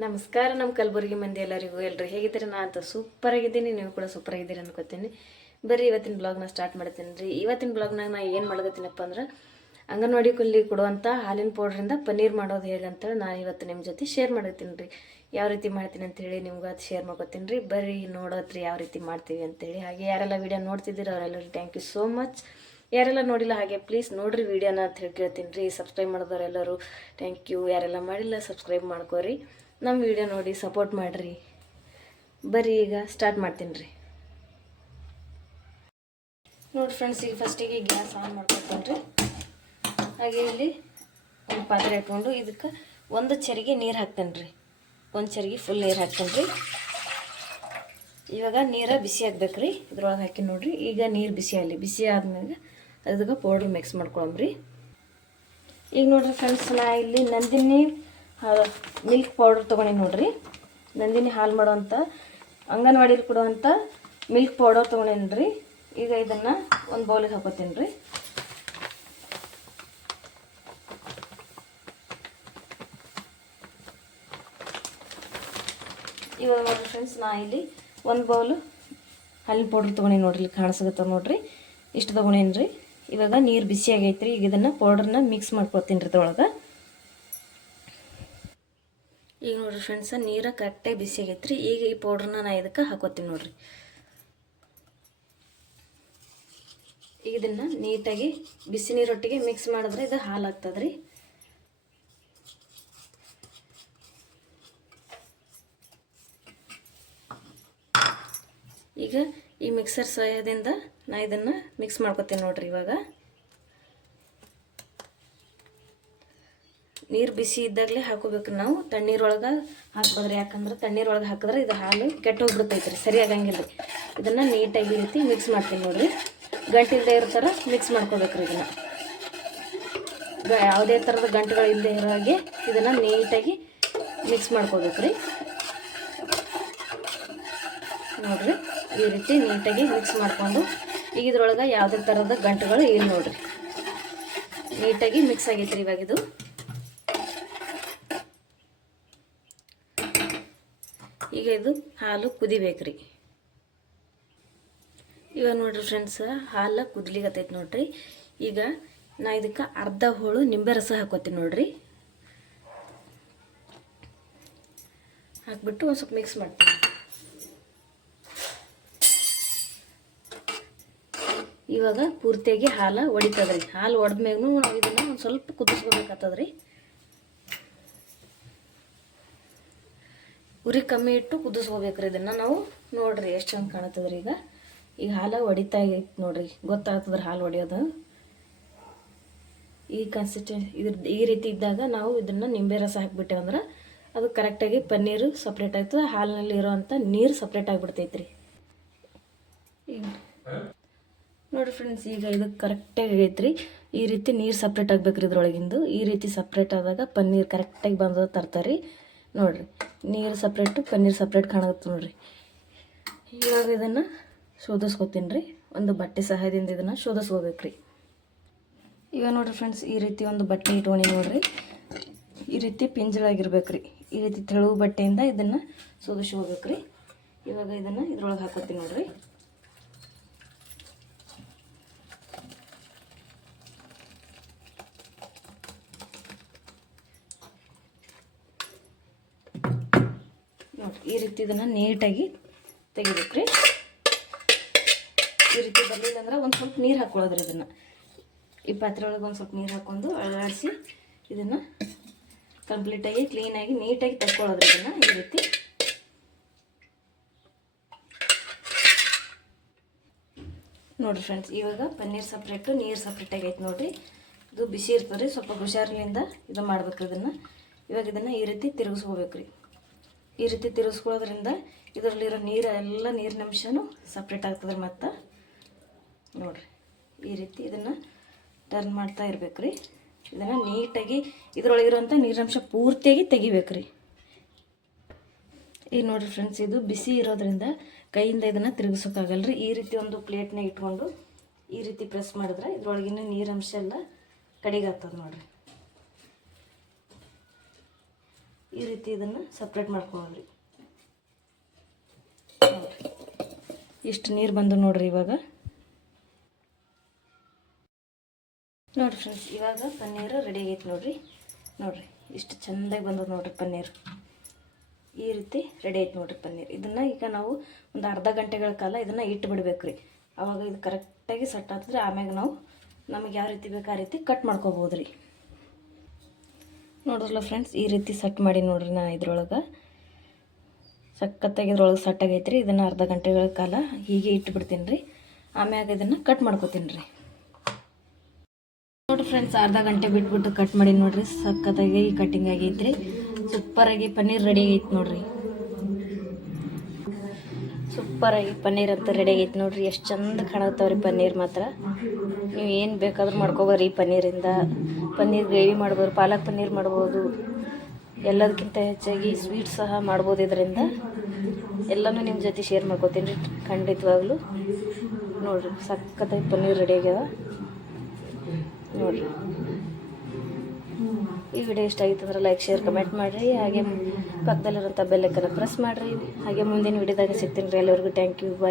ನಮಸ್ಕಾರ ನಮ್ಮ ಕಲಬುರಗಿ ಮಂದಿ ಎಲ್ಲರಿಗೂ ಹೇಗಿದ್ದೀರಿ? ನಾನು ಅಂತ ಸೂಪರ್ ಆಗಿದ್ದೀನಿ, ನೀವು ಕೂಡ ಸೂಪರ್ ಆಗಿದ್ದೀರಿ ಅನ್ಕೋತೀನಿ. ಬರ್ರಿ ಇವತ್ತಿನ ಬ್ಲಾಗ್ನ ಸ್ಟಾರ್ಟ್ ಮಾಡ್ತೀನಿ ರೀ. ಇವತ್ತಿನ ಬ್ಲಾಗ್ನಾಗ ನಾನು ಏನು ಮಾಡಕತ್ತೀನಪ್ಪ ಅಂದ್ರೆ ಅಂಗನವಾಡಿಯಲ್ಲಿ ಕೊಡುವಂಥ ಹಾಲಿನ ಪೌಡ್ರಿಂದ ಪನ್ನೀರ್ ಮಾಡೋದು ಹೇಗೆ ಅಂತೇಳಿ ನಾನು ಇವತ್ತು ನಿಮ್ಮ ಜೊತೆ ಶೇರ್ ಮಾಡತ್ತೀನಿ ರೀ. ಯಾವ ರೀತಿ ಮಾಡ್ತೀನಿ ಅಂತೇಳಿ ನಿಮ್ಗೆ ಅದು ಶೇರ್ ಮಾಡ್ಕೊತೀನಿ ರೀ. ಬರ್ರಿ ನೋಡೋದ್ರಿ ಯಾವ ರೀತಿ ಮಾಡ್ತೀವಿ ಅಂತೇಳಿ. ಹಾಗೆ ಯಾರೆಲ್ಲ ವೀಡಿಯೋ ನೋಡ್ತಿದ್ದೀರಿ ಅವರೆಲ್ಲರೂ ಥ್ಯಾಂಕ್ ಯು ಸೋ ಮಚ್. ಯಾರೆಲ್ಲ ನೋಡಿಲ್ಲ ಹಾಗೆ ಪ್ಲೀಸ್ ನೋಡಿರಿ ವೀಡಿಯೋನ ಅಂತ ಹೇಳಿ ಕೇಳ್ತೀನಿ ರೀ. ಸಬ್ಸ್ಕ್ರೈಬ್ ಮಾಡಿದವರೆಲ್ಲರೂ ಥ್ಯಾಂಕ್ ಯು. ಯಾರೆಲ್ಲ ಮಾಡಿಲ್ಲ ಸಬ್ಸ್ಕ್ರೈಬ್ ಮಾಡ್ಕೋರಿ, ನಮ್ಮ ವಿಡಿಯೋ ನೋಡಿ ಸಪೋರ್ಟ್ ಮಾಡಿರಿ. ಬರ್ರಿ ಈಗ ಸ್ಟಾರ್ಟ್ ಮಾಡ್ತೀನಿ ರೀ. ನೋಡಿ ಫ್ರೆಂಡ್ಸ್, ಈಗ ಫಸ್ಟಿಗೆ ಗ್ಯಾಸ್ ಆನ್ ಮಾಡ್ಕೊತೀನಿ ರೀ. ಹಾಗೆ ಇಲ್ಲಿ ಒಂದು ಪಾತ್ರೆ ಇಟ್ಕೊಂಡು ಇದಕ್ಕೆ ಒಂದು ಚರಿಗೆ ನೀರು ಹಾಕ್ತೇನೆ ರೀ. ಒಂದು ಚರಿಗೆ ಫುಲ್ ನೀರು ಹಾಕ್ತೇನೆ ರೀ. ಇವಾಗ ನೀರು ಬಿಸಿ ಆಗ್ಬೇಕು ರೀ. ಇದ್ರೊಳಗೆ ಹಾಕಿ ನೋಡಿರಿ. ಈಗ ನೀರು ಬಿಸಿ ಆಗಲಿ. ಬಿಸಿ ಆದ್ಮೇಲೆ ಅದಕ್ಕೆ ಪೌಡ್ರ್ ಮಿಕ್ಸ್ ಮಾಡ್ಕೊಳಮ್ರಿ. ಈಗ ನೋಡಿರಿ ಫ್ರೆಂಡ್ಸ್, ನಾ ಇಲ್ಲಿ ನಂದಿನಿ ಮಿಲ್ಕ್ ಪೌಡ್ರ್ ತೊಗೊಂಡು ನೋಡಿರಿ. ನಂದಿನಿ ಹಾಲು ಮಾಡೋವಂಥ ಅಂಗನವಾಡಿಲಿ ಕೊಡುವಂಥ ಮಿಲ್ಕ್ ಪೌಡರ್ ತೊಗೊಂಡೇನಿ ರೀ. ಈಗ ಇದನ್ನು ಒಂದು ಬೌಲಿಗೆ ಹಾಕೋತೀನಿ ರೀ. ಇವಾಗ ನೋಡಿರಿ ಫ್ರೆಂಡ್ಸ್, ನಾ ಇಲ್ಲಿ ಒಂದು ಬೌಲು ಹಾಲಿನ ಪೌಡ್ರ್ ತೊಗೊಂಡೇನಿ ನೋಡ್ರಿ. ಇಲ್ಲಿ ಕಾಣಿಸ್ಕತ್ತ ನೋಡಿರಿ, ಇಷ್ಟು ತೊಗೊಂಡೇನಿ ರೀ. ಇವಾಗ ನೀರು ಬಿಸಿ ಆಗೈತೆ ರೀ. ಈಗ ಇದನ್ನು ಪೌಡ್ರನ್ನ ಮಿಕ್ಸ್ ಮಾಡ್ಕೊತೀನಿ ರೀ ಇದ್ರೊಳಗೆ. ಈಗ ನೋಡಿರಿ ಫ್ರೆಂಡ್ಸ್, ನೀರು ಕರೆಕ್ಟಾಗಿ ಬಿಸಿ ಆಗೈತೆ ರೀ. ಈಗ ಈ ಪೌಡ್ರನ್ನ ನಾನು ಇದಕ್ಕೆ ಹಾಕೋತೀನಿ ನೋಡಿರಿ. ಈಗ ಇದನ್ನು ನೀಟಾಗಿ ಬಿಸಿ ನೀರೊಟ್ಟಿಗೆ ಮಿಕ್ಸ್ ಮಾಡಿದ್ರೆ ಇದು ಹಾಲು ಆಗ್ತದೆ ರೀ. ಈಗ ಈ ಮಿಕ್ಸರ್ ಸಹಾಯದಿಂದ ನಾನು ಇದನ್ನು ಮಿಕ್ಸ್ ಮಾಡ್ಕೊತೀನಿ ನೋಡಿರಿ. ಇವಾಗ ನೀರು ಬಿಸಿ ಇದ್ದಾಗಲೇ ಹಾಕೋಬೇಕು ನಾವು. ತಣ್ಣೀರೊಳಗೆ ಹಾಕ್ಬೋದ್ರಿ. ಯಾಕಂದ್ರೆ ತಣ್ಣೀರೊಳಗೆ ಹಾಕಿದ್ರೆ ಇದು ಹಾಲು ಕೆಟ್ಟೋಗ್ಬಿಡ್ತೈತೆ ರೀ, ಸರಿಯಾಗಂಗಿಲ್ಲ ರೀ. ಇದನ್ನು ನೀಟಾಗಿ ಈ ರೀತಿ ಮಿಕ್ಸ್ ಮಾಡ್ತೀನಿ ನೋಡಿರಿ. ಗಂಟಿಲ್ಲದೆ ಇರೋ ಥರ ಮಿಕ್ಸ್ ಮಾಡ್ಕೋಬೇಕ್ರಿ. ಇದನ್ನು ಯಾವುದೇ ಥರದ ಗಂಟುಗಳು ಇಲ್ಲದೆ ಇರೋ ಹಾಗೆ ಇದನ್ನು ನೀಟಾಗಿ ಮಿಕ್ಸ್ ಮಾಡ್ಕೋಬೇಕ್ರಿ. ನೋಡಿರಿ, ಈ ರೀತಿ ನೀಟಾಗಿ ಮಿಕ್ಸ್ ಮಾಡಿಕೊಂಡು ಈಗ ಇದ್ರೊಳಗೆ ಯಾವುದೇ ಥರದ ಗಂಟುಗಳು ಇಲ್ಲ ನೋಡಿರಿ. ನೀಟಾಗಿ ಮಿಕ್ಸ್ ಆಗೈತೆ ರೀ. ಇವಾಗ ಇದು ಈಗ ಇದು ಹಾಲು ಕುದಿಬೇಕ್ರಿ. ಇವಾಗ ನೋಡಿರಿ ಫ್ರೆಂಡ್ಸ್, ಹಾಲು ಕುದಿಲಿಗತ್ತೈತೆ ನೋಡಿರಿ. ಈಗ ನಾ ಇದಕ್ಕೆ ಅರ್ಧ ಹೋಳು ನಿಂಬೆ ರಸ ಹಾಕೋತೀನಿ ನೋಡಿರಿ. ಹಾಕ್ಬಿಟ್ಟು ಒಂದು ಸ್ವಲ್ಪ ಮಿಕ್ಸ್ ಮಾಡ್ತೀನಿ. ಇವಾಗ ಪೂರ್ತಿಯಾಗಿ ಹಾಲು ಒಡಿತದ್ರಿ. ಹಾಲು ಒಡೆದ್ಮೇಗೂ ನಾವು ಇದನ್ನು ಒಂದು ಸ್ವಲ್ಪ ಕುದಿಸ್ಕೋಬೇಕಾಗ್ತದ್ರಿ. ಉರಿ ಕಮ್ಮಿ ಇಟ್ಟು ಕುದಿಸ್ಕೋಬೇಕ್ರಿ ಇದನ್ನು ನಾವು. ನೋಡಿರಿ ಎಷ್ಟು ಚಂದ ಕಾಣತ್ತದ್ರಿ. ಈಗ ಹಾಲು ಹೊಡಿತಾ ಐತೆ ನೋಡಿರಿ, ಗೊತ್ತಾಗ್ತದ್ರಿ ಹಾಲು ಹೊಡಿಯೋದು. ಈ ಈ ರೀತಿ ಇದ್ದಾಗ ನಾವು ಇದನ್ನು ನಿಂಬೆ ರಸ ಹಾಕಿಬಿಟ್ಟೆ ಅಂದ್ರೆ ಅದು ಕರೆಕ್ಟಾಗಿ ಪನ್ನೀರು ಸಪ್ರೇಟ್ ಆಗ್ತದೆ, ಹಾಲಿನಲ್ಲಿ ಇರೋವಂಥ ನೀರು ಸಪ್ರೇಟ್ ಆಗಿಬಿಡ್ತೈತ್ರಿ. ಈಗ ನೋಡಿರಿ ಫ್ರೆಂಡ್ಸ್, ಈಗ ಇದು ಕರೆಕ್ಟಾಗಿ ಆಗೈತೆ ರೀ. ಈ ರೀತಿ ನೀರು ಸಪ್ರೇಟ್ ಆಗ್ಬೇಕ್ರಿ ಇದ್ರೊಳಗಿಂದು. ಈ ರೀತಿ ಸಪ್ರೇಟ್ ಆದಾಗ ಪನ್ನೀರ್ ಕರೆಕ್ಟಾಗಿ ಬಂದು ತರ್ತಾರೆ. ನೋಡಿರಿ, ನೀರು ಸಪ್ರೇಟು ಪನ್ನೀರ್ ಸಪ್ರೇಟ್ ಕಾಣುತ್ತೆ ನೋಡಿರಿ. ಇವಾಗ ಇದನ್ನು ಶೋಧಿಸ್ಕೊತೀನಿ ರೀ. ಒಂದು ಬಟ್ಟೆ ಸಹಾಯದಿಂದ ಇದನ್ನು ಶೋಧಿಸ್ಕೋಬೇಕ್ರಿ. ಇವಾಗ ನೋಡಿರಿ ಫ್ರೆಂಡ್ಸ್, ಈ ರೀತಿ ಒಂದು ಬಟ್ಟೆ ಇಟ್ಕೊಂಡು ನೋಡಿರಿ. ಈ ರೀತಿ ಪಿಂಜಳಾಗಿರ್ಬೇಕ್ರಿ. ಈ ರೀತಿ ತೆಳುವು ಬಟ್ಟೆಯಿಂದ ಇದನ್ನು ಶೋಧಿಸ್ಕೋಬೇಕ್ರಿ. ಇವಾಗ ಇದನ್ನು ಇದ್ರೊಳಗೆ ಹಾಕೋತೀನಿ ನೋಡಿರಿ. ನೋಡಿರಿ, ಈ ರೀತಿ ಇದನ್ನು ನೀಟಾಗಿ ತೆಗಿಬೇಕ್ರಿ. ಈ ರೀತಿ ಬರಲಿಲ್ಲ ಅಂದ್ರೆ ಒಂದು ಸ್ವಲ್ಪ ನೀರು ಹಾಕ್ಕೊಳ್ಳೋದ್ರಿ. ಇದನ್ನು ಈ ಪಾತ್ರೆ ಒಳಗೆ ಒಂದು ಸ್ವಲ್ಪ ನೀರು ಹಾಕ್ಕೊಂಡು ಅಳಗಾಡಿಸಿ ಇದನ್ನು ಕಂಪ್ಲೀಟಾಗಿ ಕ್ಲೀನಾಗಿ ನೀಟಾಗಿ ತೆಕ್ಕೊಳ್ಳೋದ್ರಿ. ಇದನ್ನು ಈ ರೀತಿ ನೋಡಿರಿ ಫ್ರೆಂಡ್ಸ್, ಇವಾಗ ಪನ್ನೀರ್ ಸಪ್ರೇಟು ನೀರು ಸಪ್ರೇಟಾಗಿ ಐತೆ ನೋಡಿರಿ. ಇದು ಬಿಸಿ ಇರ್ತದೆ, ಸ್ವಲ್ಪ ಹುಷಾರಿನಿಂದ ಇದು ಮಾಡ್ಬೇಕು ಇದನ್ನು. ಇವಾಗ ಇದನ್ನು ಈ ರೀತಿ ತಿರುಗಿಸ್ಕೋಬೇಕ್ರಿ. ಈ ರೀತಿ ತಿರುಗಿಸ್ಕೊಳ್ಳೋದ್ರಿಂದ ಇದರಲ್ಲಿರೋ ಎಲ್ಲ ನೀರಿನ ಅಂಶನೂ ಸಪ್ರೇಟ್ ಆಗ್ತದೆ. ಮತ್ತು ನೋಡಿರಿ, ಈ ರೀತಿ ಇದನ್ನು ಟರ್ನ್ ಮಾಡ್ತಾ ಇರ್ಬೇಕ್ರಿ. ಇದನ್ನು ನೀಟಾಗಿ ಇದರೊಳಗಿರೋಂಥ ನೀರಿನಂಶ ಪೂರ್ತಿಯಾಗಿ ತೆಗಿಬೇಕ್ರಿ. ಈಗ ನೋಡಿರಿ ಫ್ರೆಂಡ್ಸ್, ಇದು ಬಿಸಿ ಇರೋದ್ರಿಂದ ಕೈಯಿಂದ ಇದನ್ನು ತಿರುಗಿಸೋಕ್ಕಾಗಲ್ಲ ರೀ. ಈ ರೀತಿ ಒಂದು ಪ್ಲೇಟ್ನಾಗ ಇಟ್ಕೊಂಡು ಈ ರೀತಿ ಪ್ರೆಸ್ ಮಾಡಿದ್ರೆ ಇದರೊಳಗಿನ ನೀರಂಶ ಎಲ್ಲ ಕಡಿಗೆ ಆಗ್ತದೆ ನೋಡಿರಿ. ಈ ರೀತಿ ಇದನ್ನು ಸಪ್ರೇಟ್ ಮಾಡ್ಕೊಳ್ಳೋದ್ರಿ. ನೋಡಿರಿ ಇಷ್ಟು ನೀರು ಬಂದು ನೋಡಿರಿ ಇವಾಗ. ನೋಡಿರಿ ಫ್ರೆಂಡ್ಸ್, ಇವಾಗ ಪನ್ನೀರು ರೆಡಿ ಆಗೈತೆ ನೋಡಿರಿ. ನೋಡಿರಿ ಇಷ್ಟು ಚೆಂದಾಗಿ ಬಂದದ ನೋಡಿರಿ ಪನ್ನೀರು. ಈ ರೀತಿ ರೆಡಿ ಆಯ್ತು ನೋಡಿರಿ ಪನ್ನೀರ್. ಇದನ್ನು ಈಗ ನಾವು ಒಂದು ಅರ್ಧ ಗಂಟೆಗಳ ಕಾಲ ಇದನ್ನು ಇಟ್ಟು ಬಿಡ್ಬೇಕು ರೀ. ಆವಾಗ ಇದು ಕರೆಕ್ಟಾಗಿ ಸೆಟ್ ಆಗ್ತದೆ. ಆಮ್ಯಾಗ ನಾವು ನಮಗೆ ಯಾವ ರೀತಿ ಬೇಕು ಆ ರೀತಿ ಕಟ್ ಮಾಡ್ಕೋಬೋದು ರೀ. ನೋಡಿರಲ್ಲ ಫ್ರೆಂಡ್ಸ್, ಈ ರೀತಿ ಸೆಟ್ ಮಾಡಿ ನೋಡಿರಿ. ನಾನು ಇದ್ರೊಳಗೆ ಸಖತ್ತಾಗಿ ಇದ್ರೊಳಗೆ ಸೆಟ್ ಆಗೈತೆ ರೀ. ಇದನ್ನು ಅರ್ಧ ಗಂಟೆಗಳ ಕಾಲ ಹೀಗೆ ಇಟ್ಟು ಬಿಡ್ತೀನಿ ರೀ. ಆಮ್ಯಾಗ ಇದನ್ನು ಕಟ್ ಮಾಡ್ಕೋತೀನಿ ರೀ. ನೋಡಿರಿ ಫ್ರೆಂಡ್ಸ್, ಅರ್ಧ ಗಂಟೆ ಬಿಟ್ಬಿಟ್ಟು ಕಟ್ ಮಾಡಿ ನೋಡಿರಿ. ಸಖತ್ತಾಗಿ ಕಟ್ಟಿಂಗ್ ಆಗೈತೆ ರೀ. ಸೂಪರಾಗಿ ಪನ್ನೀರ್ ರೆಡಿ ಆಗೈತೆ ನೋಡಿರಿ. ಸೂಪರಾಗಿ ಪನ್ನೀರ್ ಅಂತ ರೆಡಿ ಆಗೈತೆ ನೋಡಿರಿ. ಎಷ್ಟು ಚಂದ ಕಾಣತ್ತವ್ರಿ ಪನ್ನೀರ್ ಮಾತ್ರ. ನೀವು ಏನು ಬೇಕಾದ್ರೂ ಮಾಡ್ಕೋಬೋರಿ ಪನ್ನೀರಿಂದ. ಪನ್ನೀರ್ ಗ್ರೇವಿ ಮಾಡ್ಬೋದು, ಪಾಲಕ್ ಪನ್ನೀರ್ ಮಾಡ್ಬೋದು, ಎಲ್ಲದಕ್ಕಿಂತ ಹೆಚ್ಚಾಗಿ ಸ್ವೀಟ್ ಸಹ ಮಾಡ್ಬೋದು. ಇದರಿಂದ ಎಲ್ಲನೂ ನಿಮ್ಮ ಜೊತೆ ಶೇರ್ ಮಾಡ್ಕೋತೀನಿ ರೀ ಖಂಡಿತವಾಗ್ಲೂ. ನೋಡಿರಿ ಸಖತ್ತಾಗಿ ಪನ್ನೀರ್ ರೆಡಿ ಆಗ್ಯಾವ ನೋಡಿರಿ. ಈ ವಿಡಿಯೋ ಇಷ್ಟ ಆಗಿತ್ತು ಅಂದ್ರೆ ಲೈಕ್, ಶೇರ್, ಕಮೆಂಟ್ ಮಾಡಿರಿ. ಹಾಗೆ ಪಕ್ಕದಲ್ಲಿರೋಂಥ ಬೆಲ್ ಐಕನ್ನ ಪ್ರೆಸ್ ಮಾಡಿರಿ. ಹಾಗೆ ಮುಂದಿನ ವಿಡಿಯೋದಾಗ ಸಿಗ್ತೀನಿ ರೀ. ಎಲ್ಲರಿಗೂ ಥ್ಯಾಂಕ್ ಯು, ಬಾಯ್.